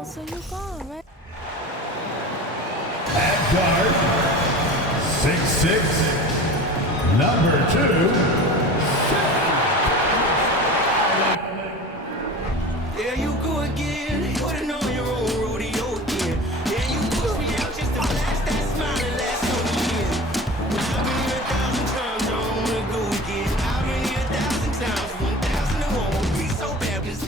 Oh, so you gone, right? At guard, 6'6", number 2. There you go again, putting on your own rodeo again. Yeah, you push me out just to flash that smile and last on the year. I've been here 1,000 times, I don't wanna go again. I've been here 1,000 times, 1,001 won't be so bad, 'cause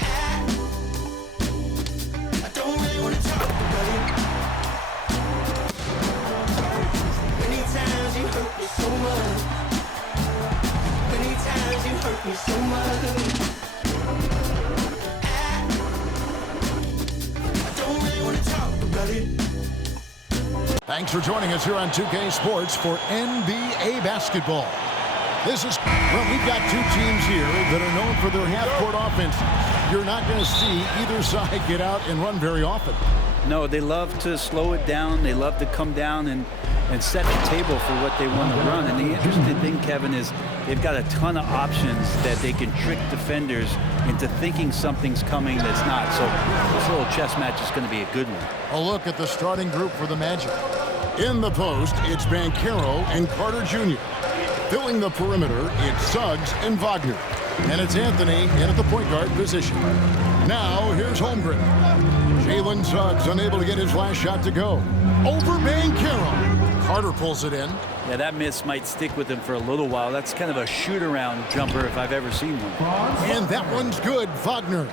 I don't really wanna talk about it. Many times you hurt me so much. Many times you hurt me so much. Thanks for joining us here on 2K Sports for NBA basketball. Well, we've got two teams here that are known for their half-court offense. You're not going to see either side get out and run very often. No, they love to slow it down. They love to come down and set the table for what they want to run. And the interesting thing, Kevin, is they've got a ton of options that they can trick defenders into thinking something's coming that's not. So this little chess match is going to be a good one. A look at the starting group for the Magic. In the post, it's Banchero and Carter Jr. Filling the perimeter, it's Suggs and Wagner. And it's Anthony in at the point guard position. Now, here's Holmgren. Jalen Suggs unable to get his last shot to go. Over Banchero. Carter pulls it in. Yeah, that miss might stick with him for a little while. That's kind of a shoot-around jumper if I've ever seen one. And that one's good. Wagner.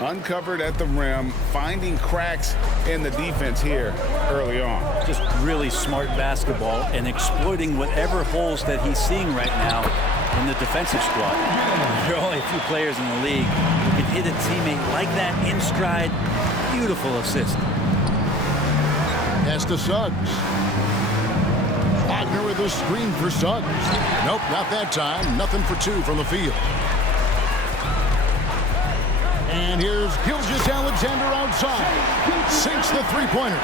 Uncovered at the rim, finding cracks in the defense here early on. Just really smart basketball and exploiting whatever holes that he's seeing right now in the defensive squad. There are only a few players in the league who can hit a teammate like that in stride. Beautiful assist. Pass to Suggs. Wagner with a screen for Suggs. Nope, not that time. Nothing for two from the field. And here's Gilgeous-Alexander outside. Sinks the three-pointer.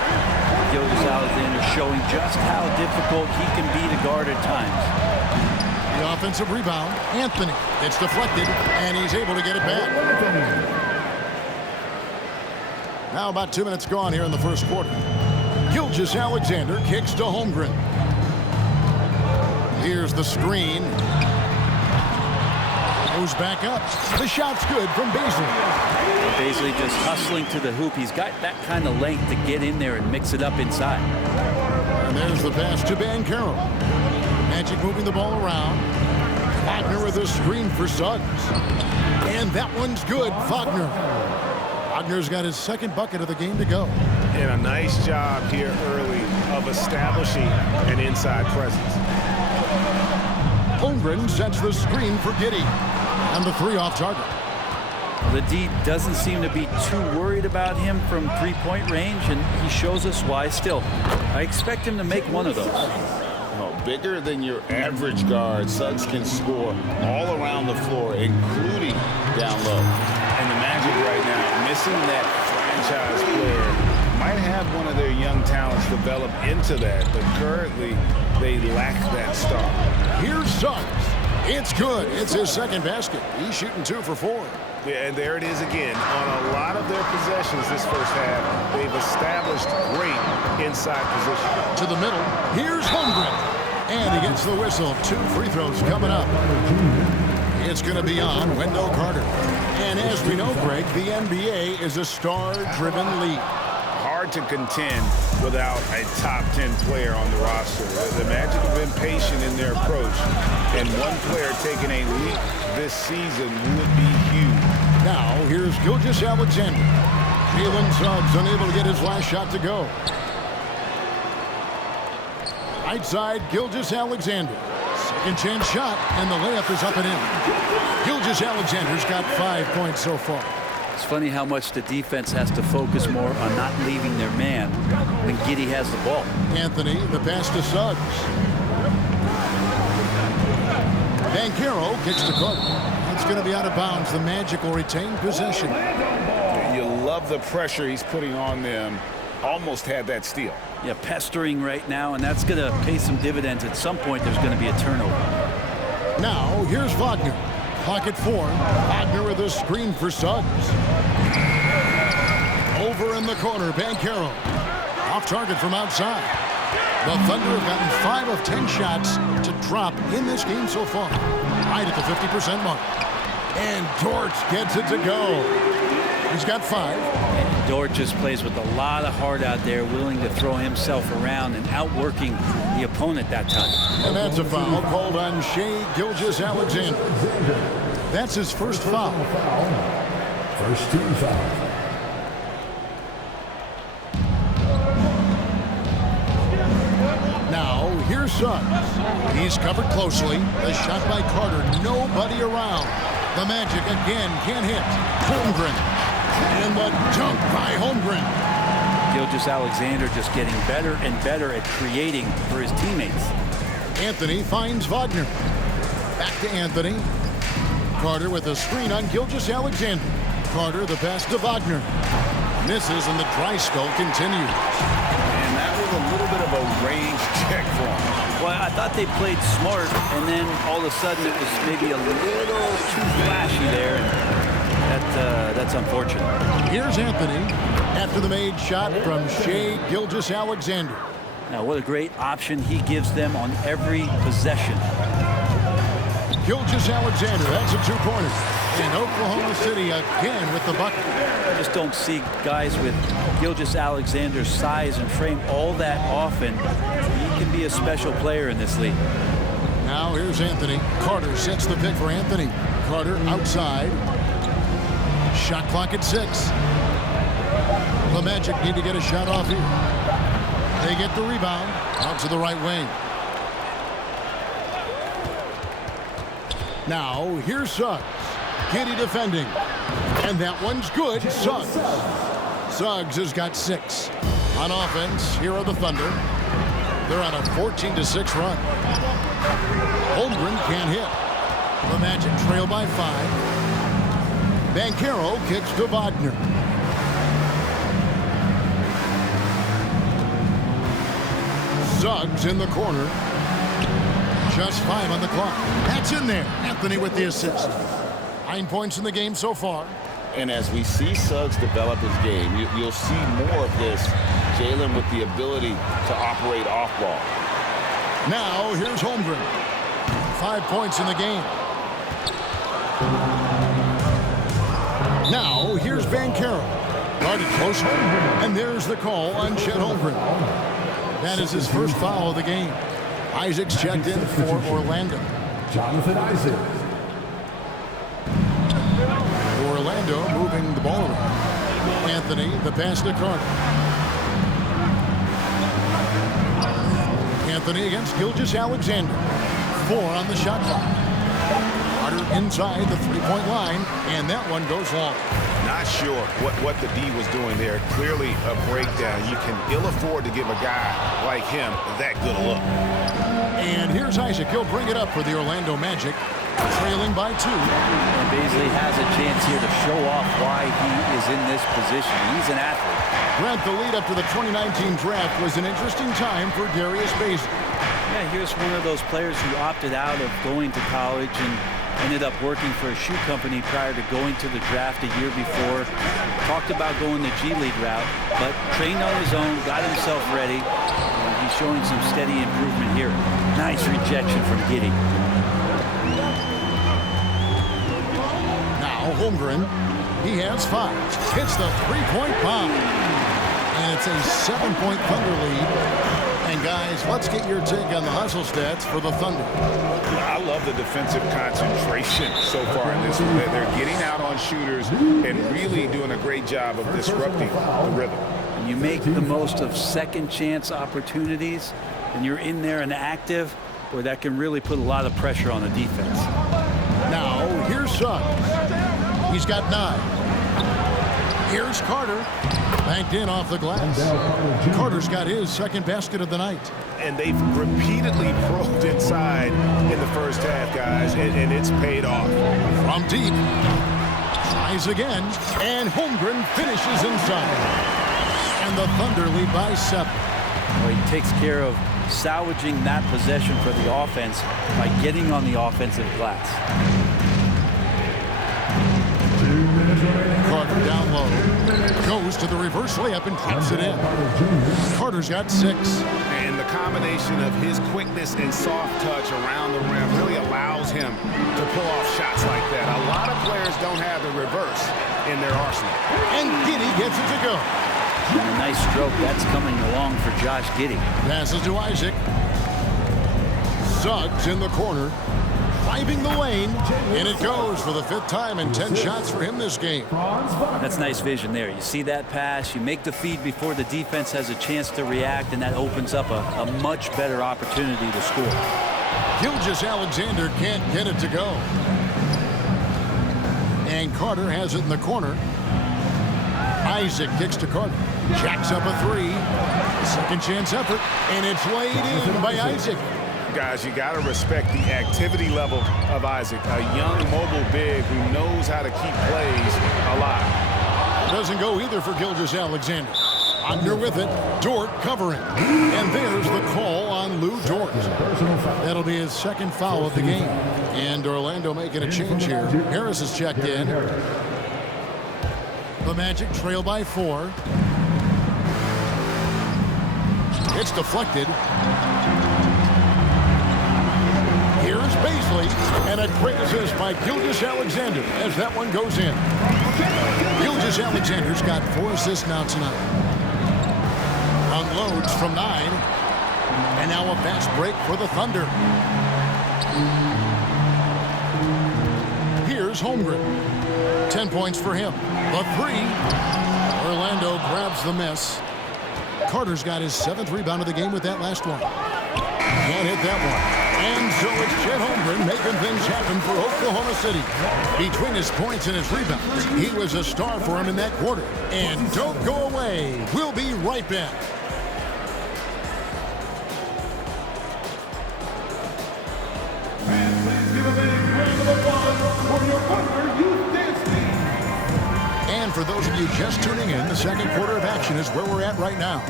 Gilgeous-Alexander showing just how difficult he can be to guard at times. The offensive rebound. Anthony. It's deflected, and he's able to get it back. Now about 2 minutes gone here in the first quarter. Gilgeous-Alexander kicks to Holmgren. Here's the screen. Goes back up. The shot's good from Beasley. Beasley just hustling to the hoop. He's got that kind of length to get in there and mix it up inside. And there's the pass to Banchero. Magic moving the ball around. Wagner with a screen for Suggs. And that one's good. Wagner's got his second bucket of the game to go. And a nice job here early of establishing an inside presence. Holmgren sets the screen for Giddey. And the three off target. The D doesn't seem to be too worried about him from three-point range, and he shows us why still. I expect him to make one of those. Oh, bigger than your average guard, Suggs can score all around the floor, including down low. And the Magic right now, missing that franchise player, might have one of their young talents develop into that, but currently they lack that star. Here's Suggs. It's good. It's his second basket. He's shooting 2 for 4. Yeah, and there it is again. On a lot of their possessions this first half, they've established great inside position. To the middle. Here's Holmgren. And he gets the whistle. 2 free throws coming up. It's going to be on Wendell Carter. And as we know, Greg, the NBA is a star-driven league. Hard to contend without a top 10 player on the roster. The Magic have been patient in their approach, and one player taking a leap this season would be huge. Now, here's Gilgeous-Alexander. Jalen Suggs unable to get his last shot to go. Right side, Gilgeous-Alexander. Second chance shot, and the layup is up and in. Gilgeous-Alexander's got 5 points so far. It's funny how much the defense has to focus more on not leaving their man when Giddey has the ball. Anthony, the pass to Suggs. Banchero kicks to Carter. It's going to be out of bounds. The Magic will retain possession. You love the pressure he's putting on them. Almost had that steal. Yeah, pestering right now, and that's going to pay some dividends. At some point, there's going to be a turnover. Now, here's Wagner. Clock at 4. Wagner with a screen for Suggs. Over in the corner, Banchero. Off target from outside. The Thunder have gotten 5 of 10 shots to drop in this game so far. Right at the 50% mark. And Dort gets it to go. He's got 5. And Dort just plays with a lot of heart out there, willing to throw himself around and outworking the opponent that time. And that's a foul called on Shai Gilgeous-Alexander. That's his first foul. First team foul. Now, here's Suggs. He's covered closely. The shot by Carter. Nobody around. The Magic again can't hit. Holmgren. And the dunk by Holmgren. Gilgeous-Alexander just getting better and better at creating for his teammates. Anthony finds Wagner. Back to Anthony. Carter with a screen on Gilgeous-Alexander. Carter the pass to Wagner. Misses and the dry spell continues. And that was a little bit of a range check for him. Well, I thought they played smart, and then all of a sudden it was maybe a little too flashy there, and that's unfortunate. Here's Anthony after the made shot from Shai Gilgeous-Alexander. Now, what a great option he gives them on every possession. Gilgeous-Alexander, that's a two-pointer. And Oklahoma City again with the bucket. I just don't see guys with Gilgeous-Alexander's size and frame all that often. He can be a special player in this league. Now here's Anthony. Carter sets the pick for Anthony. Carter outside. Shot clock at 6. The Magic need to get a shot off here. They get the rebound out to the right wing. Now here's Suggs. Giddy defending. And that one's good. Suggs. Suggs has got 6. On offense, here are the Thunder. They're on a 14-6 run. Holmgren can't hit. The Magic trail by 5. Banchero kicks to Wagner. Suggs in the corner. Just 5 on the clock. That's in there. Anthony with the assist. 9 points in the game so far. And as we see Suggs develop his game, you'll see more of this. Jalen with the ability to operate off ball. Now here's Holmgren. 5 points in the game. Now here's Banchero. Guarded close. And there's the call on Chet Holmgren. That is his first foul of the game. Isaac's checked in for Orlando. Jonathan Isaac. Orlando moving the ball around. Anthony, the pass to Carter. Anthony against Gilgeous-Alexander. 4 on the shot clock. Carter inside the three-point line, and that one goes long. Not sure what the D was doing there. Clearly a breakdown. You can ill afford to give a guy like him that good a look. And here's Isaac. He'll bring it up for the Orlando Magic, trailing by 2. And Beasley has a chance here to show off why he is in this position. He's an athlete. Grant, the lead up to the 2019 draft was an interesting time for Darius Beasley. Yeah, here's one of those players who opted out of going to college and ended up working for a shoe company prior to going to the draft a year before. Talked about going the G League route, but trained on his own, got himself ready, and he's showing some steady improvement here. Nice rejection from Giddey. Now Holmgren, he has 5. Hits the three-point bomb. And it's a 7-point Thunder lead. And guys, let's get your take on the hustle stats for the Thunder. I love the defensive concentration so far in this one. They're getting out on shooters and really doing a great job of disrupting the rhythm. You make the most of second chance opportunities, and you're in there and active, where that can really put a lot of pressure on the defense. Now, here's Suggs. He's got 9. Here's Carter. Banked in off the glass. Carter's got his second basket of the night. And they've repeatedly probed inside in the first half, guys, and it's paid off. From deep. Tries again, and Holmgren finishes inside. And the Thunder lead by 7. Well, he takes care of salvaging that possession for the offense by getting on the offensive glass. Carter down low. Goes goes to the reverse layup and drops it in. Carter's got 6. And the combination of his quickness and soft touch around the rim really allows him to pull off shots like that. A lot of players don't have the reverse in their arsenal. And Giddey gets it to go. And a nice stroke. That's coming along for Josh Giddey. Passes to Isaac. Suggs in the corner. Driving the lane. And it goes for the 5th time and 10 shots for him this game. That's nice vision there. You see that pass. You make the feed before the defense has a chance to react, and that opens up a much better opportunity to score. Gilgeous-Alexander can't get it to go. And Carter has it in the corner. Isaac kicks to Carter. Jacks up a 3. Second chance effort. And it's laid in by Isaac. Guys, you got to respect the activity level of Isaac. A young, mobile big who knows how to keep plays alive. Doesn't go either for Gilgeous-Alexander. Under with it. Dort covering. And there's the call on Lou Dort. That'll be his 2nd foul of the game. And Orlando making a change here. Harris is checked in. The Magic trail by 4. It's deflected. Here's Baisley. And a great assist by Gilgeous-Alexander as that one goes in. Gilgeous-Alexander's got 4 assists now tonight. Unloads from 9. And now a fast break for the Thunder. Here's Holmgren. 10 points for him. The 3. Orlando grabs the miss. Carter's got his 7th rebound of the game with that last one. Can't hit that one. And so it's Chet Holmgren making things happen for Oklahoma City. Between his points and his rebounds, he was a star for him in that quarter. And don't go away. We'll be right back. And for those of you just tuning in, the 2nd quarter of action is where we're at right now.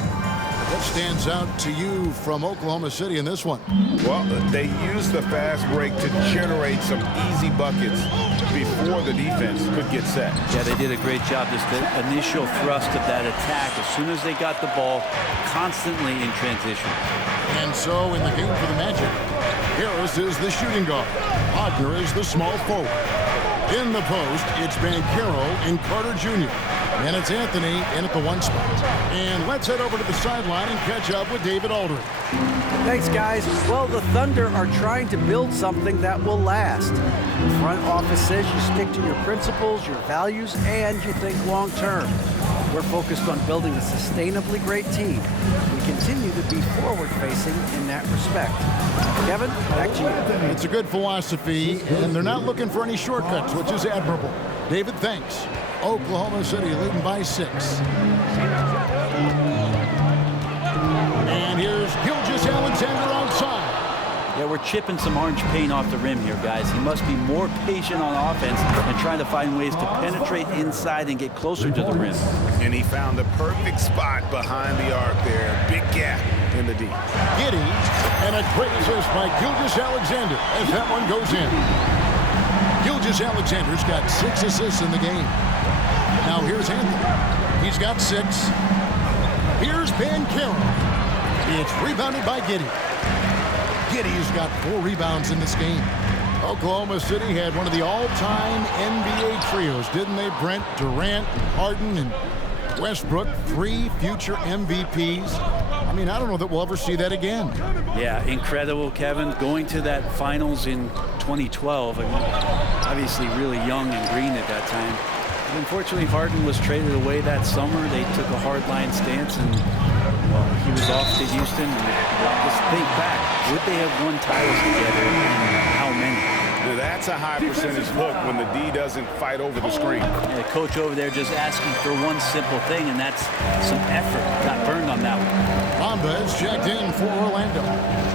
What stands out to you from Oklahoma City in this one? Well, they used the fast break to generate some easy buckets before the defense could get set. Yeah, they did a great job. Just the initial thrust of that attack, as soon as they got the ball, constantly in transition. And so in the game for the Magic, Harris is the shooting guard. Wagner is the small forward. In the post, it's Banchero and Carter Jr. And it's Anthony in at the 1 spot. And let's head over to the sideline and catch up with David Aldridge. Thanks, guys. Well, the Thunder are trying to build something that will last. The front office says you stick to your principles, your values, and you think long term. We're focused on building a sustainably great team. We continue to be forward-facing in that respect. Kevin, back to you. It's a good philosophy, and they're not looking for any shortcuts, which is admirable. David, thanks. Oklahoma City leading by 6. And here's Gilgeous-Alexander outside. Yeah, we're chipping some orange paint off the rim here, guys. He must be more patient on offense and trying to find ways to penetrate inside and get closer to the rim. And he found the perfect spot behind the arc there. Big gap in the D. Giddey, and a great assist by Gilgeous-Alexander as that one goes in. Gilgeous-Alexander's got 6 assists in the game. Now here's Anthony. He's got 6. Here's Banchero. It's rebounded by Giddey. Giddey's got 4 rebounds in this game. Oklahoma City had one of the all-time NBA trios, didn't they, Brent? Durant, Harden, and Westbrook, 3 future MVPs. I mean, I don't know that we'll ever see that again. Yeah, incredible, Kevin. Going to that finals in 2012. I mean, obviously really young and green at that time. But unfortunately, Harden was traded away that summer. They took a hardline stance, and well, he was off to Houston. And just think back, would they have won titles together, and how many? That's a high percentage look when the D doesn't fight over the screen. Yeah, the coach over there just asking for one simple thing, and that's some effort. Got burned on that one. Bamba is checked in for Orlando.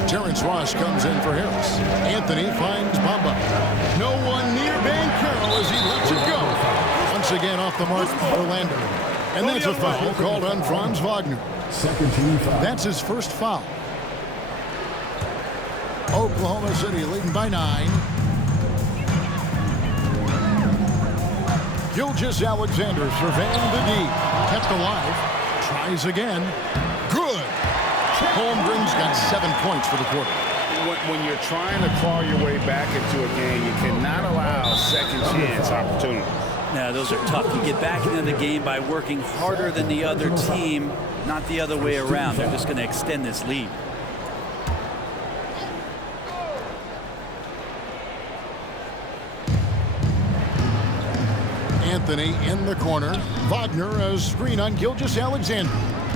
Terrence Ross comes in for Harris. Anthony finds Bamba. No one near Banchero as he lets it go. Once again off the mark for Orlando. And that's a foul called on Franz Wagner. Second team foul. That's his first foul. Oklahoma City leading by 9. Gilgeous Alexander surveying the D. Kept alive. Tries again. Good. Holmgren's got 7 points for the quarter. When you're trying to claw your way back into a game, you cannot allow second chance opportunities. Now, those are tough. You get back into the game by working harder than the other team, not the other way around. They're just going to extend this lead. Anthony in the corner. Wagner, a screen on Gilgeous Alexander.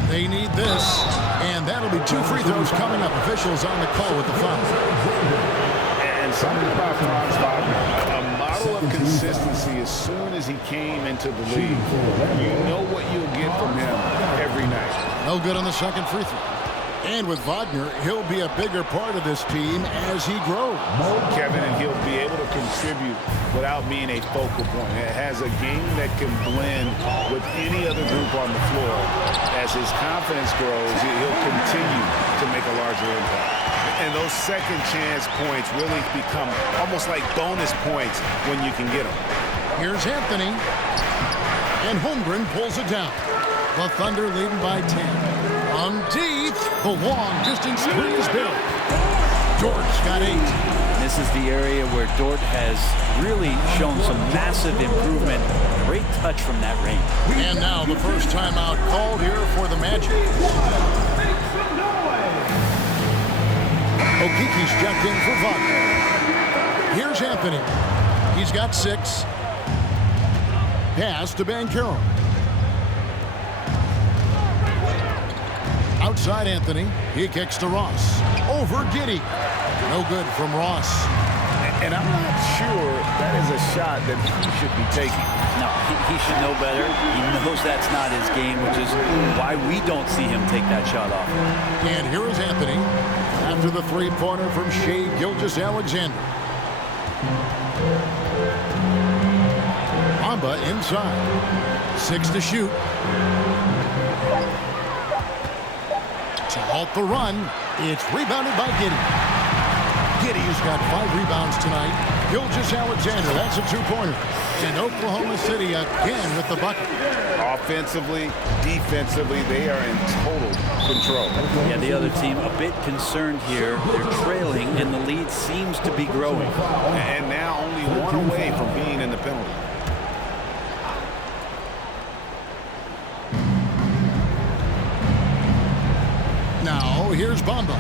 They need this, and that'll be 2 free throws coming up. Officials on the call with the foul. And something about Franz Wagner, a model of consistency as soon as he came into the league. You know what you'll get from him every night. No good on the second free throw. And with Wagner, he'll be a bigger part of this team as he grows. Kevin, and he'll be able to contribute without being a focal point. It has a game that can blend with any other group on the floor. As his confidence grows, he'll continue to make a larger impact. And those second chance points really become almost like bonus points when you can get them. Here's Anthony. And Holmgren pulls it down. The Thunder leading by 10. On deep, the long distance three is Bill. Dort's got 8. This is the area where Dort has really shown some massive improvement. Great touch from that range. And now the first timeout called here for the Magic. Okiki's checked in for Wagner. Here's Anthony. He's got 6. Pass to Banchero. Outside Anthony. He kicks to Ross. Over Giddey. No good from Ross. And I'm not sure that is a shot that he should be taking. No, he should know better. He knows that's not his game, which is why we don't see him take that shot off. And here is Anthony after the three-pointer from Shai Gilgeous-Alexander. Bamba inside. 6 to shoot. To halt the run, it's rebounded by Giddey. Giddey's got 5 rebounds tonight. Gilgeous-Alexander, that's a 2-pointer. And Oklahoma City again with the bucket. Offensively, defensively, they are in total control. Yeah, the other team a bit concerned here. They're trailing, and the lead seems to be growing. And now only 1 away from being in the penalty. Now, here's Bamba.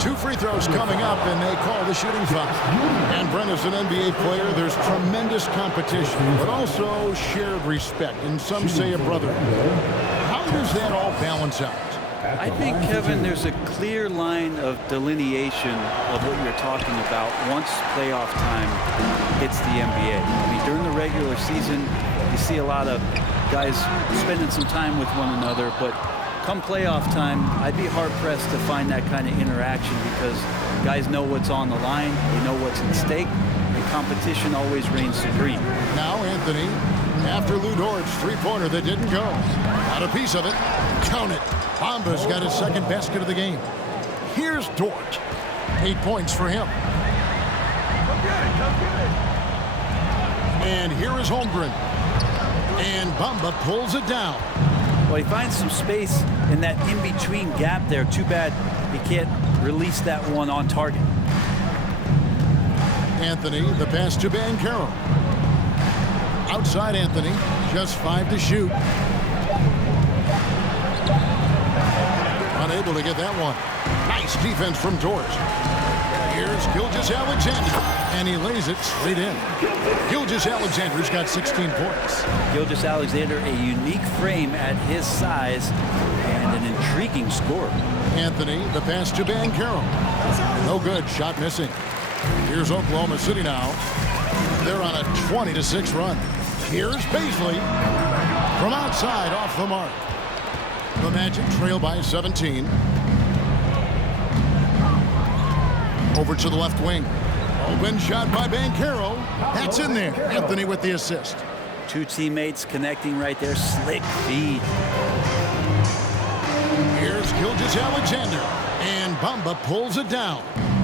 2 free throws coming up, and they call the shooting foul. And Brent, as an NBA player, there's tremendous competition, but also shared respect, and some say a brotherhood. How does that all balance out? I think, Kevin, there's a clear line of delineation of what you're talking about once playoff time hits the NBA. I mean, during the regular season, you see a lot of guys spending some time with one another, but come playoff time, I'd be hard-pressed to find that kind of interaction because guys know what's on the line, they know what's at stake, and competition always reigns supreme. Now Anthony, after Lou Dort's three-pointer that didn't go. Got a piece of it. Count it. Bamba's got his second basket of the game. Here's Dort. 8 points for him. And here is Holmgren. And Bamba pulls it down. Well, he finds some space in that in-between gap there. Too bad he can't release that one on target. Anthony, the pass to Banchero. Outside Anthony, just 5 to shoot. Unable to get that one. Nice defense from Dort. Here's Gilgeous-Alexander, and he lays it straight in. Gilgeous-Alexander's got 16 points. Gilgeous-Alexander, a unique frame at his size and an intriguing scorer. Anthony, the pass to Banchero. No good, shot missing. Here's Oklahoma City now. They're on a 20-6 run. Here's Baisley from outside off the mark. The Magic trail by 17. Over to the left wing. Open shot by Banchero. That's in there. Anthony with the assist. 2 teammates connecting right there. Slick feed. Here's Gilgeous-Alexander. And Bamba pulls it down.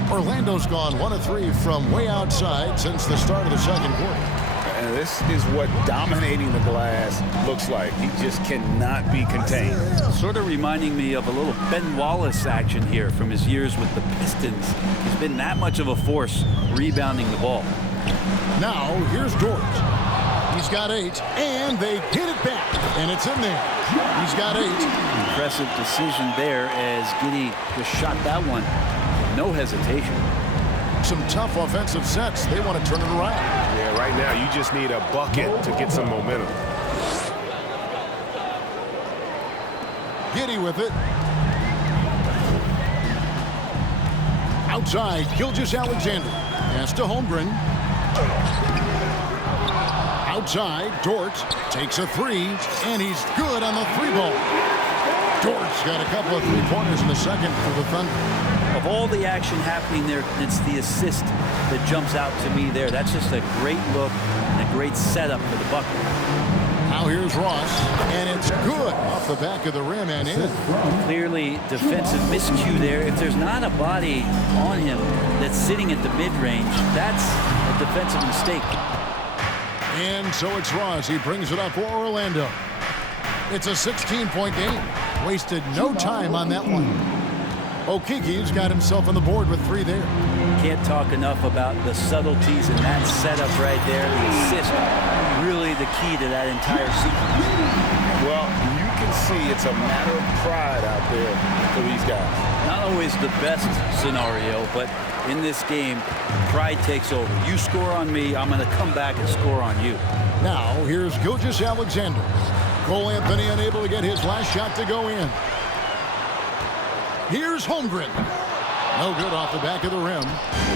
Orlando's gone 1 of 3 from way outside since the start of the second quarter. And this is what dominating the glass looks like. He just cannot be contained. Sort of reminding me of a little Ben Wallace action here from his years with the Pistons. He's been that much of a force rebounding the ball. Now, here's Dort. He's got 8, and they hit it back, and it's in there. He's got 8. Impressive decision there as Giddey just shot that one. No hesitation. Some tough offensive sets. They want to turn it around. Yeah, right now you just need a bucket to get some momentum. Giddey with it. Outside, Gilgeous-Alexander. Pass to Holmgren. Outside, Dort takes a 3, and he's good on the 3-ball. Dort's got a couple of 3-pointers in the second for the Thunder. Of all the action happening there, it's the assist that jumps out to me there. That's just a great look and a great setup for the bucket. Now here's Ross, and it's good off the back of the rim and in. Clearly defensive miscue there. If there's not a body on him that's sitting at the mid-range, that's a defensive mistake. And so it's Ross. He brings it up for Orlando. It's a 16-point game. Wasted no time on that one. Okiki's got himself on the board with 3 there. Can't talk enough about the subtleties in that setup right there. The assist, really the key to that entire sequence. Well, you can see it's a matter of pride out there for these guys. Not always the best scenario, but in this game, pride takes over. You score on me, I'm going to come back and score on you. Now, here's Gilgeous-Alexander. Cole Anthony unable to get his last shot to go in. Here's Holmgren. No good off the back of the rim.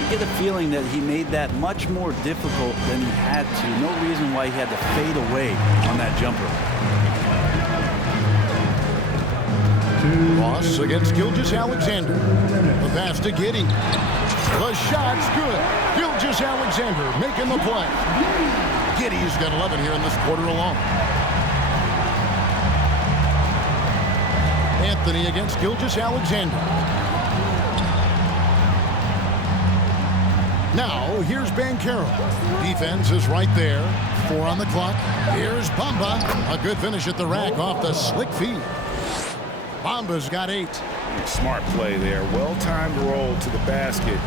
You get a feeling that he made that much more difficult than he had to. No reason why he had to fade away on that jumper. Ross against Gilgeous-Alexander. The pass to Giddey. The shot's good. Gilgeous-Alexander making the play. Giddey's got 11 here in this quarter alone. Anthony against Gilgeous-Alexander. Now, here's Banchero. Defense is right there. 4 on the clock. Here's Bamba. A good finish at the rack off the slick feed. Bamba's got 8. Smart play there. Well-timed roll to the basket.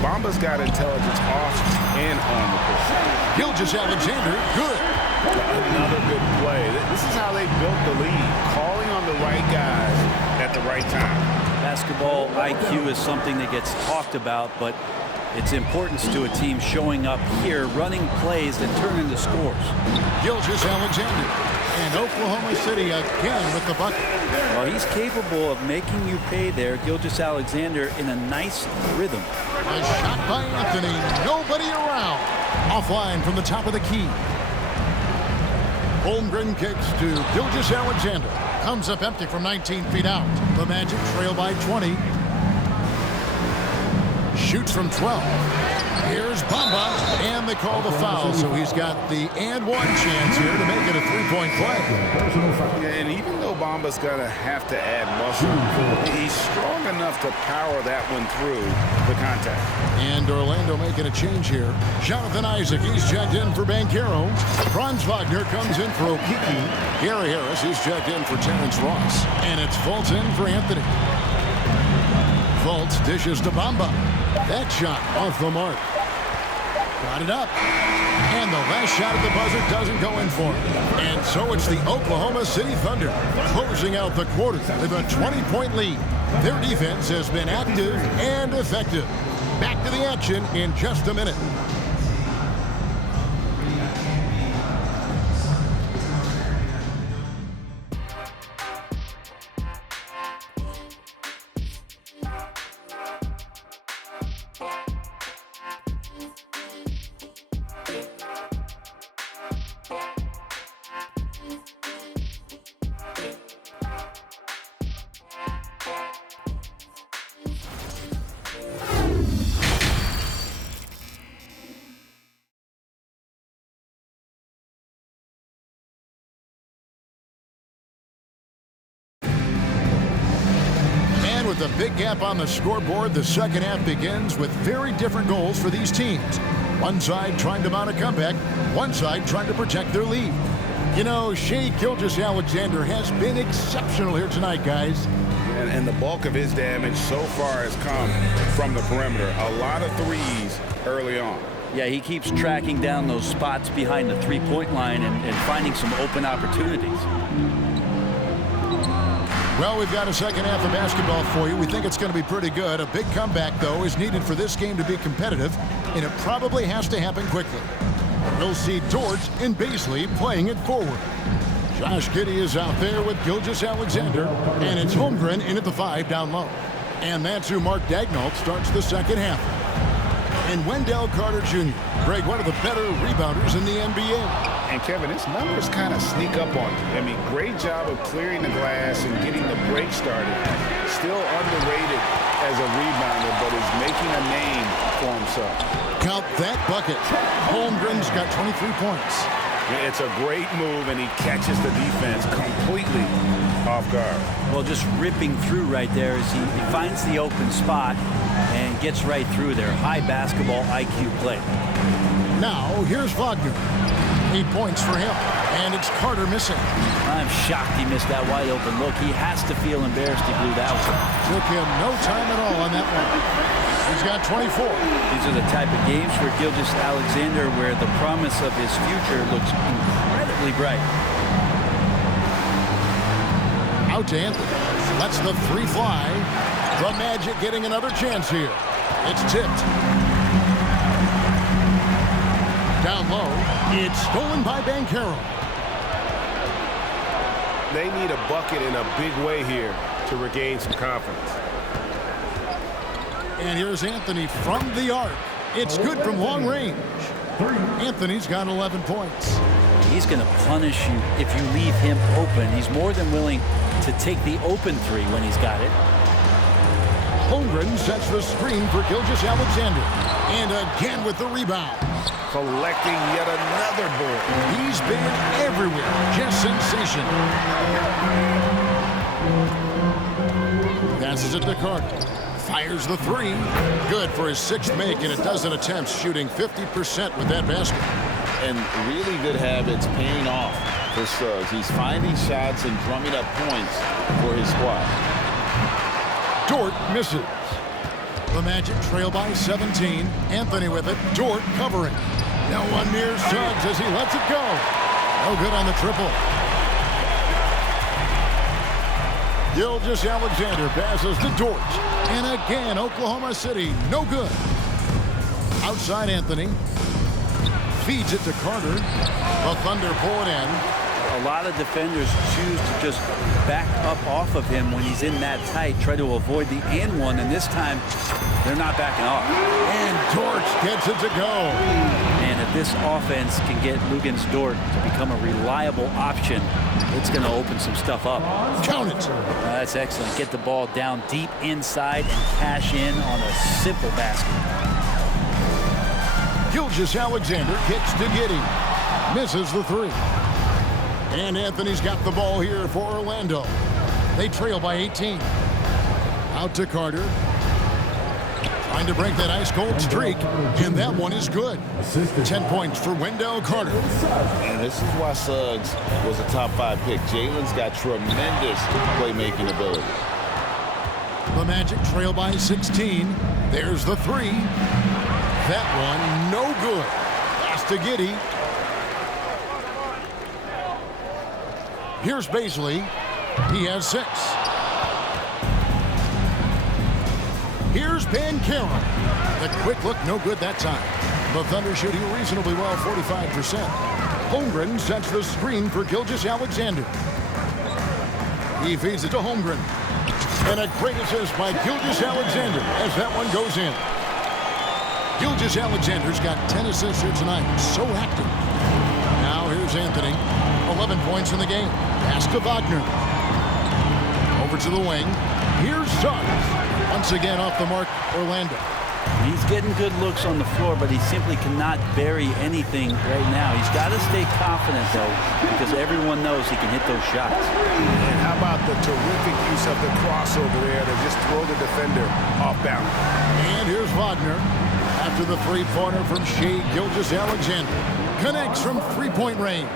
Bamba's got intelligence off and on the court. Gilgeous-Alexander, good. Another good play. This is how they built the lead. Calling on the right guys at the right time. Basketball IQ is something that gets talked about, but its importance to a team showing up here, running plays that turn into scores. Gilgeous-Alexander and Oklahoma City again with the bucket. Well, he's capable of making you pay there, Gilgeous-Alexander, in a nice rhythm. A shot by Anthony. Nobody around. Offline from the top of the key. Holmgren kicks to Gilgeous-Alexander. Comes up empty from 19 feet out. The Magic trail by 20. Shoots from 12. Here's Bamba, and they call the foul, so he's got the and one chance here to make it a 3-point play. And even though Bamba's going to have to add muscle, he's strong enough to power that one through the contact. And Orlando making a change here. Jonathan Isaac, he's checked in for Banchero. Franz Wagner comes in for Okiki. Gary Harris, he's checked in for Terrence Ross. And it's Fultz in for Anthony. Fultz dishes to Bamba. That shot off the mark. Got it up. And the last shot at the buzzer doesn't go in for him. And so it's the Oklahoma City Thunder closing out the quarter with a 20-point lead. Their defense has been active and effective. Back to the action in just a minute. With a big gap on the scoreboard, the second half begins with very different goals for these teams. One side trying to mount a comeback, one side trying to protect their lead. You know, Shai Gilgeous-Alexander has been exceptional here tonight, guys. And the bulk of his damage so far has come from the perimeter. A lot of threes early on. Yeah, he keeps tracking down those spots behind the three-point line and finding some open opportunities. Well, we've got a second half of basketball for you. We think it's going to be pretty good. A big comeback, though, is needed for this game to be competitive, and it probably has to happen quickly. We'll see Dort and Baisley playing it forward. Josh Giddey is out there with Gilgeous-Alexander, and it's Holmgren in at the 5 down low. And that's who Mark Daigneault starts the second half. And Wendell Carter Jr., Greg, one of the better rebounders in the NBA. And Kevin, his numbers kind of sneak up on you. I mean, great job of clearing the glass and getting the break started. Still underrated as a rebounder, but is making a name for himself. Count that bucket. Holmgren's got 23 points. It's a great move, and he catches the defense completely off guard. Well, just ripping through right there as he finds the open spot and gets right through there. High basketball IQ play. Now, here's Wagner. 8 points for him, and it's Carter missing. I'm shocked he missed that wide open look. He has to feel embarrassed he blew that one. Took him no time at all on that one. He's got 24. These are the type of games for Gilgeous-Alexander where the promise of his future looks incredibly bright. Out to Anthony. Lets the 3 fly. The Magic getting another chance here. It's tipped. Down low. It's stolen by Banchero. They need a bucket in a big way here to regain some confidence. And here's Anthony from the arc. It's good from long range. Anthony's got 11 points. He's going to punish you if you leave him open. He's more than willing to take the open 3 when he's got it. Holmgren sets the screen for Gilgeous-Alexander. And again with the rebound. Collecting yet another board. He's been everywhere. Just sensational. Passes it to Carter. Fires the 3. Good for his 6th make in a dozen attempts, shooting 50% with that basket. And really good habits paying off for Suggs. He's finding shots and drumming up points for his squad. Dort misses. The Magic trail by 17. Anthony with it. Dort covering. No one near Suggs as he lets it go. No good on the triple. Gilgeous-Alexander passes to Dort. And again, Oklahoma City, no good. Outside Anthony. Feeds it to Carter. The Thunder pull it in. A lot of defenders choose to just back up off of him when he's in that tight, try to avoid the and one, and this time they're not backing off. And Dort gets it to go. And if this offense can get Luguentz Dort to become a reliable option, it's going to open some stuff up. Count it. That's excellent. Get the ball down deep inside and cash in on a simple basket. Gilgeous-Alexander kicks to Giddey. Misses the 3. And Anthony's got the ball here for Orlando. They trail by 18. Out to Carter. Trying to break that ice-cold streak. And that one is good. 10 points for Wendell Carter. And this is why Suggs was a top 5 pick. Jalen's got tremendous playmaking ability. The Magic trail by 16. There's the 3. That one no good. Pass to Giddey. Here's Baisley. He has 6. Here's Banchero. The quick look, no good that time. The Thunder shooting reasonably well, 45%. Holmgren sets the screen for Gilgeous-Alexander. He feeds it to Holmgren. And a great assist by Gilgeous-Alexander as that one goes in. Gilgeous-Alexander's got 10 assists here tonight. So active. Now here's Anthony. 11 points in the game. Pass to Wagner. Over to the wing. Here's Suggs. Once again off the mark, Orlando. He's getting good looks on the floor, but he simply cannot bury anything right now. He's got to stay confident, though, because everyone knows he can hit those shots. And how about the terrific use of the crossover there to just throw the defender off balance. And here's Wagner. After After the three-pointer from Shea Gilgeous-Alexander. Connects from three-point range.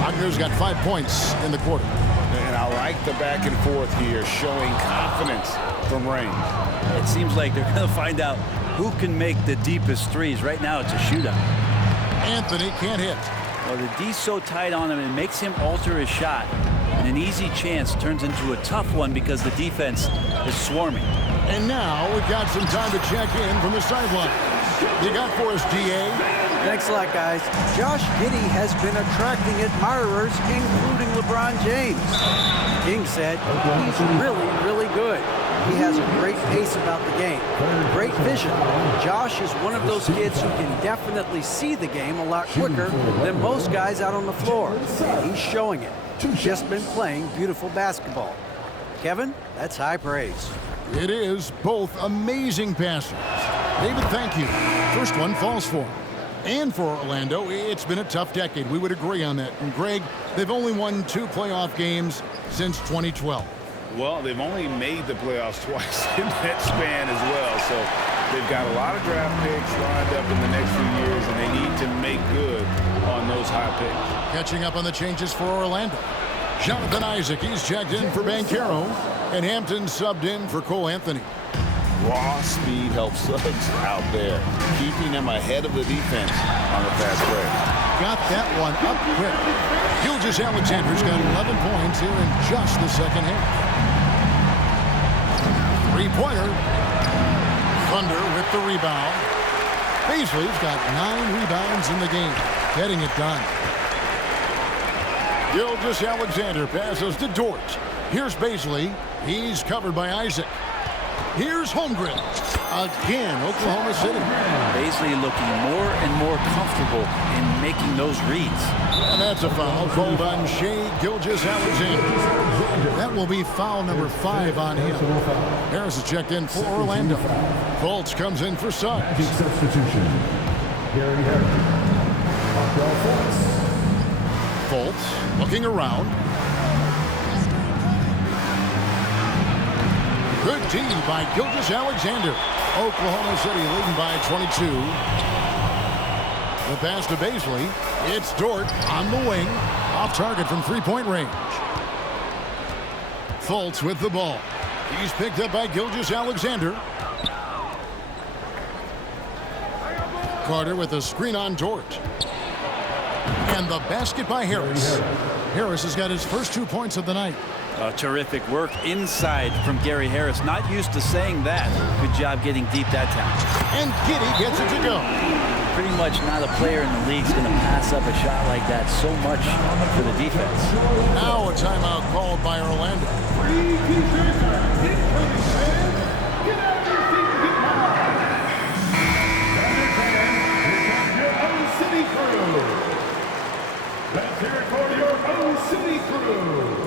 Wagner's got 5 points in the quarter. And I like the back and forth here, showing confidence from range. It seems like they're going to find out who can make the deepest threes. Right now, it's a shootout. Anthony can't hit. Well, the D's so tight on him, it makes him alter his shot. And an easy chance turns into a tough one because the defense is swarming. And now we've got some time to check in from the sideline. You got for us, DA? Thanks a lot, guys. Josh Giddey has been attracting admirers, including LeBron James. King said he's really, really good. He has a great pace about the game, great vision. Josh is one of those kids who can definitely see the game a lot quicker than most guys out on the floor. And he's showing it. He's just been playing beautiful basketball. Kevin, that's high praise. It is both amazing passers. David, thank you. First one falls for him. And for Orlando, it's been a tough decade. We would agree on that. And Greg, they've only won 2 playoff games since 2012. Well, they've only made the playoffs twice in that span as well. So they've got a lot of draft picks lined up in the next few years, and they need to make good on those high picks. Catching up on the changes for Orlando. Jonathan Isaac, he's checked in for Banchero, and Hampton subbed in for Cole Anthony. Raw speed helps Suggs out there, keeping them ahead of the defense on the fast break. Got that one up quick. Gilgeous-Alexander's got 11 points here in just the second half. Three-pointer. Thunder with the rebound. Paisley's got 9 rebounds in the game, getting it done. Gilgeous-Alexander passes to Dort. Here's Paisley. He's covered by Isaac. Here's Holmgren. Again, Oklahoma City. Paisley looking more and more comfortable in making those reads. And that's a foul called on Shea Gilgeous-Alexander. That will be foul number 5 on him. Harris is checked in for Orlando. Fultz comes in for Suggs. Substitution. Gary Harris. Fultz looking around. Good D by Gilgeous-Alexander. Oklahoma City leading by 22. The pass to Paisley. It's Dort on the wing. Off target from three-point range. Fultz with the ball. He's picked up by Gilgeous-Alexander. Carter with a screen on Dort. And the basket by Harris. Harris has got his first 2 points of the night. Terrific work inside from Gary Harris. Not used to saying that. Good job getting deep that time. And Giddey gets it to go. Pretty much not a player in the league is going to pass up a shot like that so much for the defense. Now a timeout called by Orlando. Let's hear it for your own city crew.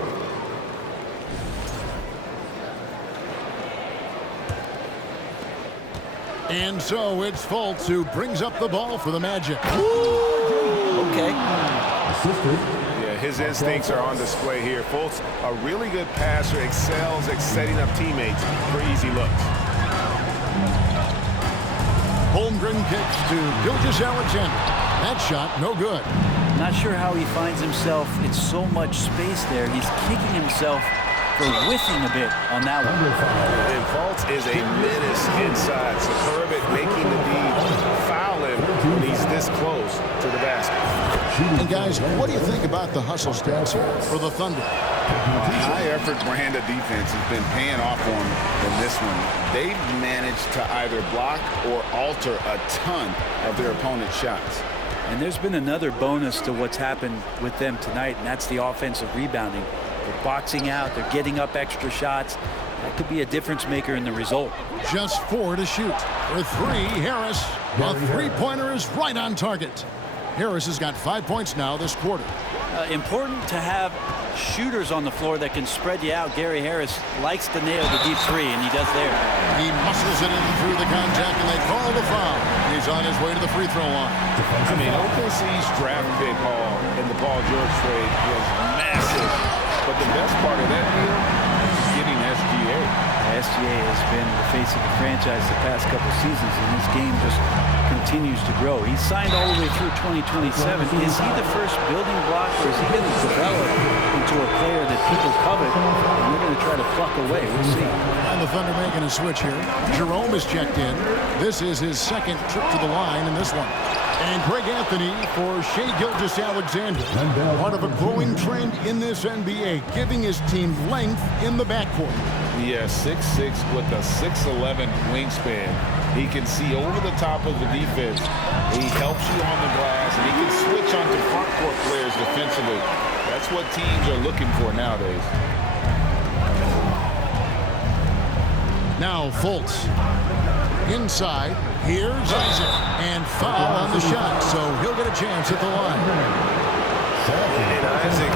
And so it's Fultz who brings up the ball for the Magic. Okay. Yeah, his instincts are on display here. Fultz, a really good passer, excels at setting up teammates for easy looks. Holmgren kicks to Gilgeous-Alexander. That shot, no good. Not sure how he finds himself in so much space there. He's kicking himself for whiffing a bit on that one. And Fultz is a menace inside. Superb at making the D foul him when he's this close to the basket. And guys, what do you think about the hustle stats for the Thunder? High-effort brand of defense has been paying off for them in this one. They've managed to either block or alter a ton of their opponent's shots. And there's been another bonus to what's happened with them tonight, and that's the offensive rebounding. They're boxing out. They're getting up extra shots. That could be a difference maker in the result. Just 4 to shoot. For 3, Harris. A three-pointer is right on target. Harris has got 5 points now this quarter. Important to have shooters on the floor that can spread you out. Gary Harris likes to nail the deep 3, and he does there. He muscles it in through the contact, and they call the foul. He's on his way to the free throw line. I mean, OKC's draft pick haul in the Paul George trade was massive. But the best part of that deal is getting SGA. SGA has been the face of the franchise the past couple seasons, and his game just continues to grow. He's signed all the way through 2027. Is he the first building block, or is he going to develop into a player that people covet and we're going to try to pluck away? We'll see. And the Thunder making a switch here. Jerome is checked in. This is his second trip to the line in this one. And Greg Anthony for Shai Gilgeous-Alexander. Part of a growing trend in this NBA, giving his team length in the backcourt. Yeah, 6'6" with a 6'11" wingspan. He can see over the top of the defense. He helps you on the glass, and he can switch onto front court players defensively. That's what teams are looking for nowadays. Now Fultz. Inside, here's Isaac, and foul on the shot, so he'll get a chance at the line. And Isaac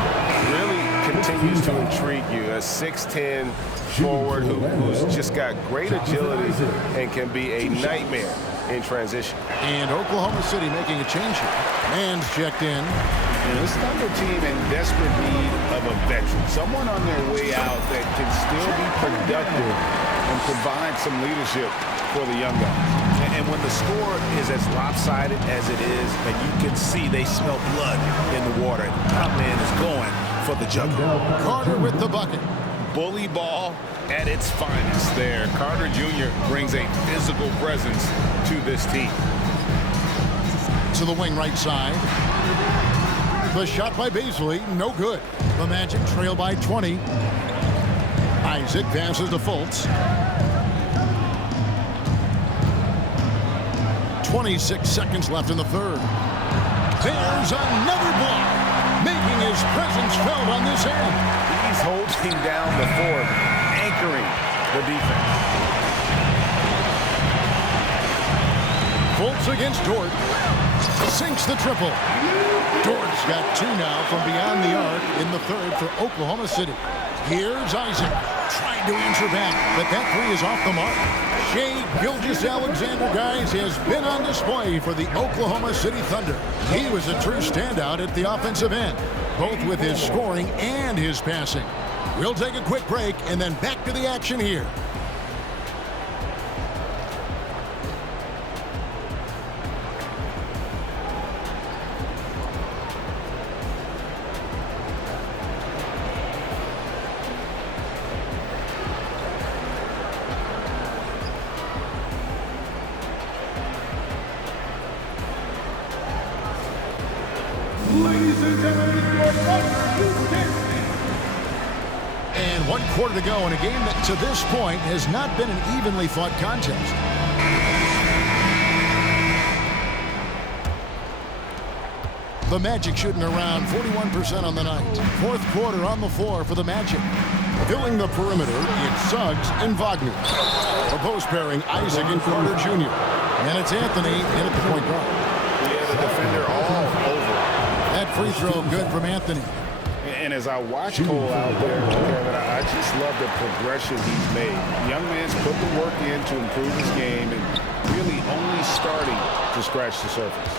really continues to intrigue you. A 6'10" forward who's just got great agility and can be a nightmare in transition. And Oklahoma City making a change here. Man's checked in. And this Thunder team in desperate need of a veteran, someone on their way out that can still be productive and provide some leadership for the young guys. And when the score is as lopsided as it is, and you can see they smell blood in the water, that man is going for the juggernaut. Carter with the bucket. Bully ball at its finest there. Carter Jr. brings a physical presence to this team. To the wing right side. The shot by Beasley, no good. The Magic trail by 20. Isaac passes to Fultz. 26 seconds left in the third. There's another block, making his presence felt on this end. He's holding down the fort, anchoring the defense. Fultz against Dort. Sinks the triple. Dort's got two now from beyond the arc in the third for Oklahoma City. Here's Isaac. Trying to answer back, but that three is off the mark. Shai Gilgeous-Alexander, guys, has been on display for the Oklahoma City Thunder. He was a true standout at the offensive end, both with his scoring and his passing. We'll take a quick break and then back to the action here. Ladies and gentlemen, your NBA2K23. And 1 quarter to go in a game that to this point has not been an evenly fought contest. The Magic shooting around 41% on the night. Fourth quarter on the floor for the Magic. Filling the perimeter, it's Suggs and Wagner. The post pairing, Isaac and Carter Jr. And it's Anthony in at the point guard. Yeah, the defender all over. That free throw good from Anthony. And as I watch Cole out there, Kevin, I just love the progression he's made. Young man's put the work in to improve his game and really only starting to scratch the surface.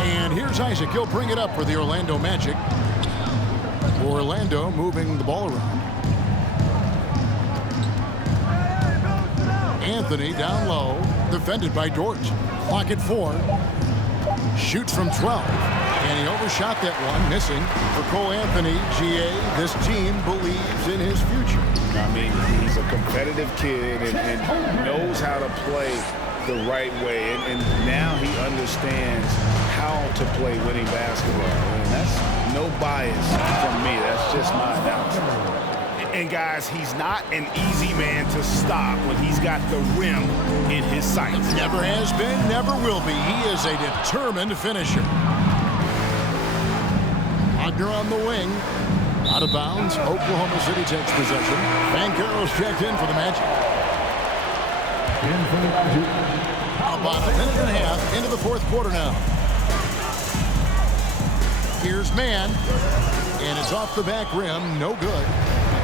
And here's Isaac. He'll bring it up for the Orlando Magic. Orlando moving the ball around. Anthony down low, defended by Dort. Clock at 4. Shoots from 12. And he overshot that one, missing. For Cole Anthony, GA, this team believes in his future. I mean, he's a competitive kid and knows how to play the right way. And now he understands how to play winning basketball. And that's no bias from me. That's just my analysis. And guys, he's not an easy man to stop when he's got the rim in his sights. Never has been, never will be. He is a determined finisher. Wagner on the wing. Out of bounds. Oklahoma City takes possession. Banchero's checked in for the Magic. About a minute and a half into the fourth quarter now. Here's Mann. And it's off the back rim. No good.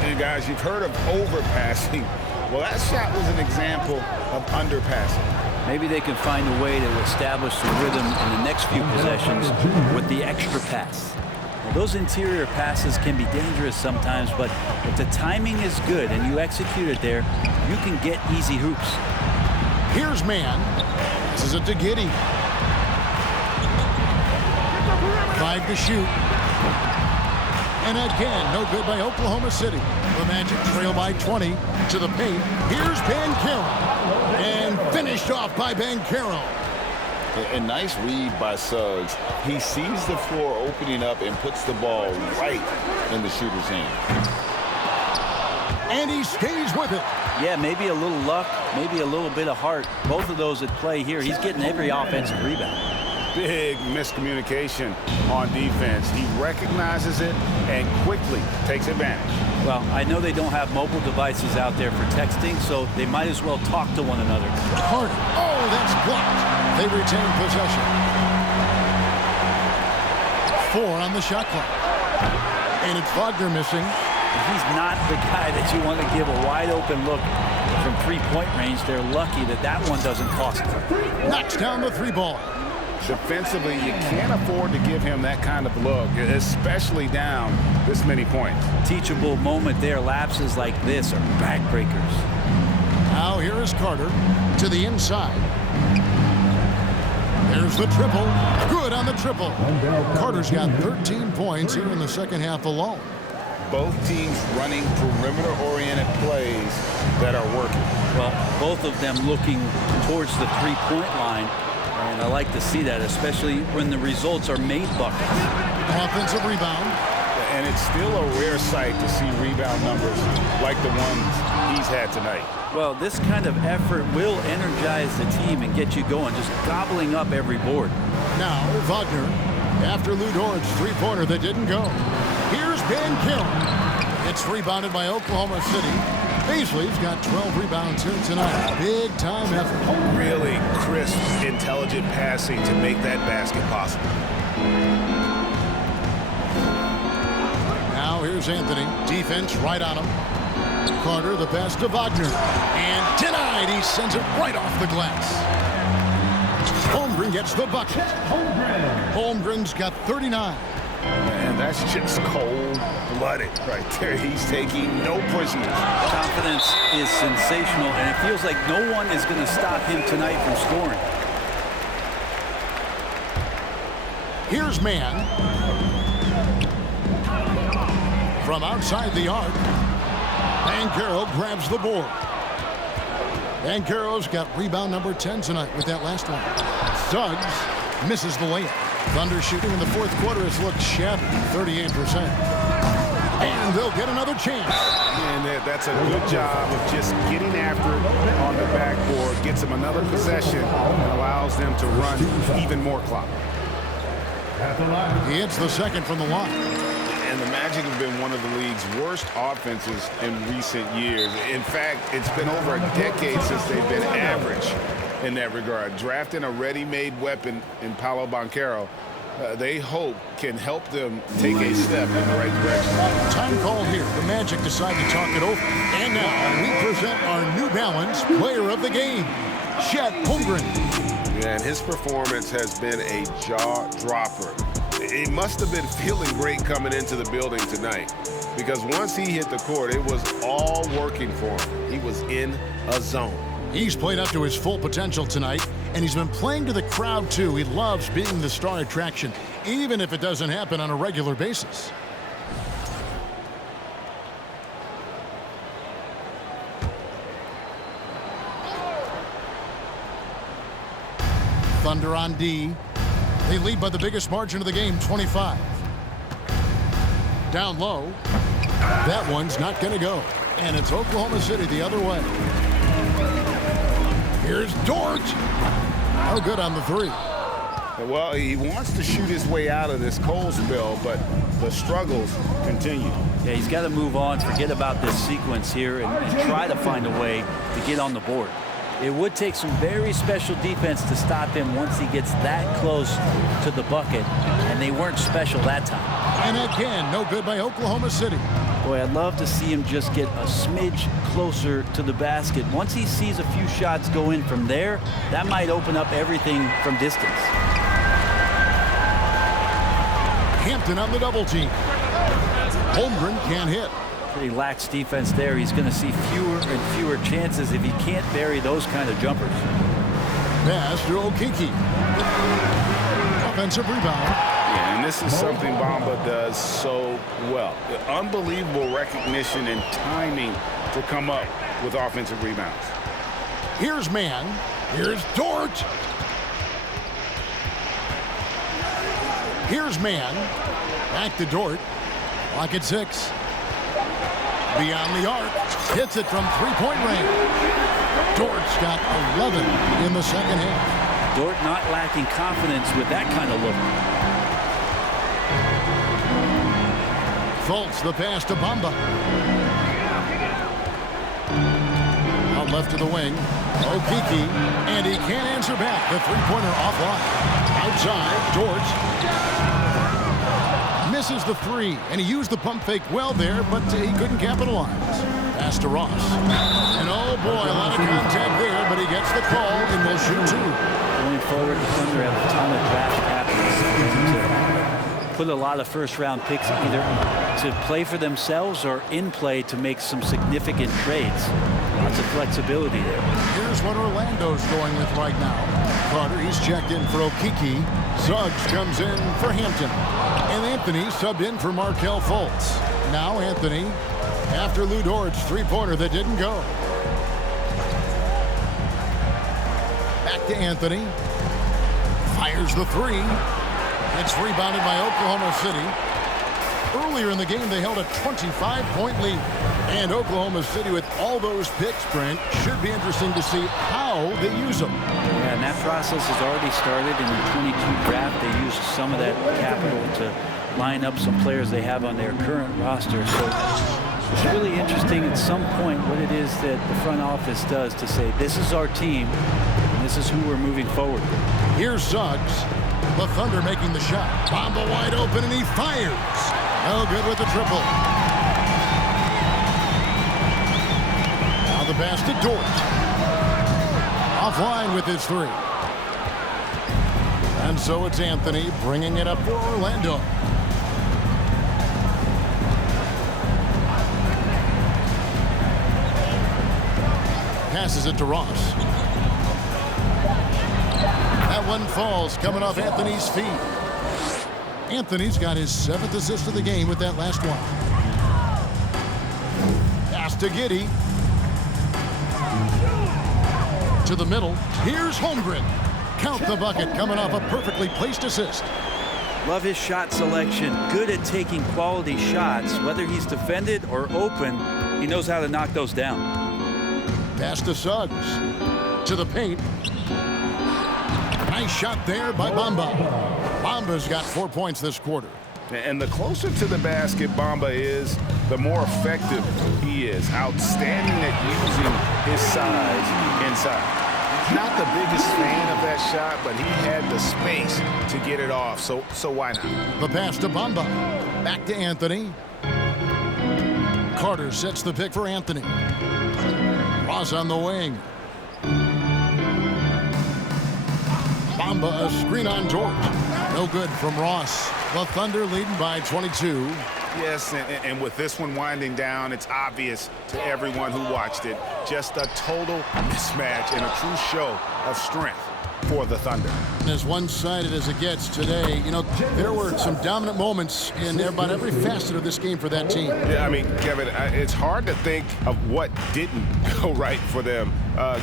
And guys, you've heard of overpassing. Well, that shot was an example of underpassing. Maybe they can find a way to establish the rhythm in the next few possessions with the extra pass. those interior passes can be dangerous sometimes, but if the timing is good and you execute it there, you can get easy hoops. Here's man. This is it to Giddey. 5 to shoot. And again, no good by Oklahoma City. The Magic trail by 20 to the paint. Here's Banchero. And finished off by Banchero. A nice read by Suggs. He sees the floor opening up and puts the ball right in the shooter's hand. And he stays with it. Yeah, maybe a little luck, maybe a little bit of heart. Both of those at play here. He's getting every offensive rebound. Big miscommunication on defense. He recognizes it and quickly takes advantage. Well, I know they don't have mobile devices out there for texting, so they might as well talk to one another. Harden. Oh, that's blocked. They retain possession. 4 on the shot clock. And it's Wagner missing. He's not the guy that you want to give a wide open look from three-point range. They're lucky that that one doesn't cost them. Knocks down the 3 ball. Defensively, you can't afford to give him that kind of look, especially down this many points. Teachable moment there. Lapses like this are backbreakers. Now here is Carter to the inside. There's the triple. Good on the triple. Carter's got 13 points here in the second half alone. Both teams running perimeter-oriented plays that are working. Well, both of them looking towards the three-point line. And I like to see that, especially when the results are made buckets. Offensive rebound. And it's still a rare sight to see rebound numbers like the ones he's had tonight. Well, this kind of effort will energize the team and get you going, just gobbling up every board. Now, Wagner, after Lou Dort's three-pointer that didn't go. Here's Banchero. It's rebounded by Oklahoma City. Beasley's got 12 rebounds here tonight. Big-time effort. Really crisp, intelligent passing to make that basket possible. Now here's Anthony. Defense right on him. Carter, the pass to Wagner. And denied. He sends it right off the glass. Holmgren gets the bucket. Holmgren's got 39. And that's just cold-blooded right there. He's taking no prisoners. Confidence is sensational, and it feels like no one is going to stop him tonight from scoring. Here's man. From outside the arc. Banchero grabs the board. Banchero's got rebound number 10 tonight with that last one. Suggs misses the layup. Thunder shooting in the fourth quarter has looked shabby, 38%. And they'll get another chance. And that's a good job of just getting after it on the backboard, gets them another possession, and allows them to run even more clock. He hits the second from the line. And the Magic have been one of the league's worst offenses in recent years. In fact, it's been over a decade since they've been average in that regard. Drafting a ready-made weapon in Paolo Banchero, they hope can help them take a step in the right direction. Time called here. The Magic decide to talk it over. And now we present our New Balance player of the game, Chet Holmgren. Yeah, and his performance has been a jaw-dropper. He must have been feeling great coming into the building tonight, because once he hit the court, it was all working for him. He was in a zone. He's played up to his full potential tonight, and he's been playing to the crowd, too. He loves being the star attraction, even if it doesn't happen on a regular basis. Thunder on D. They lead by the biggest margin of the game, 25. Down low. That one's not going to go. And it's Oklahoma City the other way. Here's Dort. No good on the three. Well, he wants to shoot his way out of this cold spell, but the struggles continue. Yeah, he's got to move on, forget about this sequence here, and try to find a way to get on the board. It would take some very special defense to stop him once he gets that close to the bucket, and they weren't special that time. And again, no good by Oklahoma City. Boy, I'd love to see him just get a smidge closer to the basket. Once he sees a few shots go in from there, that might open up everything from distance. Hampton on the double team. Holmgren can't hit. He lacks defense there. He's going to see fewer and fewer chances if he can't bury those kind of jumpers. Pass to Okiki. Offensive rebound. Yeah, and this is something Bamba does so well. The unbelievable recognition and timing to come up with offensive rebounds. Here's Mann. Here's Dort. Here's Mann. Back to Dort. Clock at 6. Beyond the arc. Hits it from three-point range. Dort's got 11 in the second half. Dort not lacking confidence with that kind of look. Fultz the pass to Bamba. Out left to the wing. Okiki. And he can't answer back. The three-pointer offline. Outside. Dort. Misses the three, and he used the pump fake well there, but he couldn't capitalize. Pass to Ross. And oh boy, a lot of contact there, but he gets the call and will shoot two. Going forward, the Thunder have a ton of draft capital to put a lot of first-round picks either to play for themselves or in play to make some significant trades. Lots of flexibility there. Here's what Orlando's going with right now. Carter, he's checked in for Okiki. Suggs comes in for Hampton. And Anthony subbed in for Markelle Fultz. Now Anthony, after Lou Dort's three-pointer that didn't go. Back to Anthony. Fires the three. It's rebounded by Oklahoma City. Earlier in the game, they held a 25-point lead. And Oklahoma City, with all those picks, Brent, should be interesting to see how they use them. Yeah, and that process has already started in the 22 draft. They used some of that capital to line up some players they have on their current roster. So it's really interesting at some point what it is that the front office does to say, this is our team, and this is who we're moving forward. Here's Suggs. The Thunder making the shot. Bamba wide open, and he fires. No good with the triple. Now the pass to Dort. Offline with his three. And so it's Anthony bringing it up for Orlando. Passes it to Ross. That one falls, coming off Anthony's feet. Anthony's got his 7th assist of the game with that last one. Pass to Giddey. To the middle. Here's Holmgren. Count the bucket, coming off a perfectly placed assist. Love his shot selection. Good at taking quality shots. Whether he's defended or open, he knows how to knock those down. Pass to Suggs. To the paint. Nice shot there by Bamba. Bamba's got 4 points this quarter. And the closer to the basket Bamba is, the more effective he is. Outstanding at using his size inside. Not the biggest fan of that shot, but he had the space to get it off, so why not? The pass to Bamba. Back to Anthony. Carter sets the pick for Anthony. Ross on the wing. Bamba, a screen on Dort. No good from Ross. The Thunder leading by 22. Yes, and with this one winding down, it's obvious to everyone who watched it. Just a total mismatch and a true show of strength for the Thunder. As one-sided as it gets today, you know, there were some dominant moments in about every facet of this game for that team. Yeah, I mean, Kevin, it's hard to think of what didn't go right for them.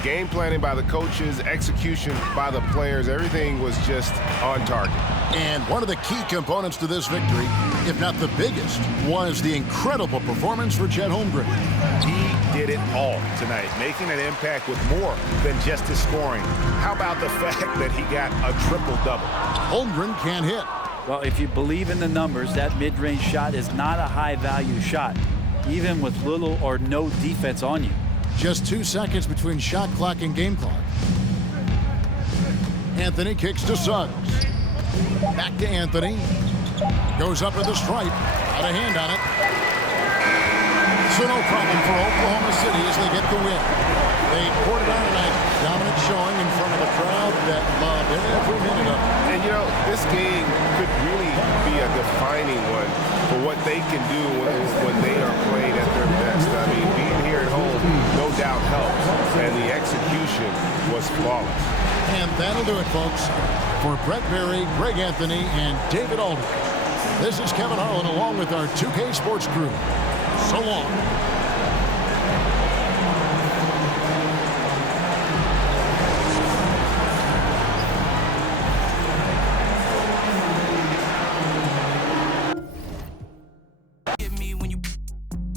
Game planning by the coaches, execution by the players, everything was just on target. And one of the key components to this victory, if not the biggest, was the incredible performance for Chet Holmgren. He did it all tonight, making an impact with more than just his scoring. How about the fact that he got a triple-double? Holmgren can't hit. Well, if you believe in the numbers, that mid-range shot is not a high-value shot, even with little or no defense on you. Just 2 seconds between shot clock and game clock. Anthony kicks to Suggs. Back to Anthony. Goes up to the stripe. Got a hand on it. So no problem for Oklahoma City as they get the win. They poured it on tonight. Dominant showing in front of a crowd that loved every minute of it. And, you know, this game could really be a defining one for what they can do when they are playing at their best. I mean, being here at home no doubt helps, and the execution was flawless. And that'll do it, folks. For Brett Berry, Greg Anthony, and David Aldridge, this is Kevin Harlan along with our 2K Sports crew. So long.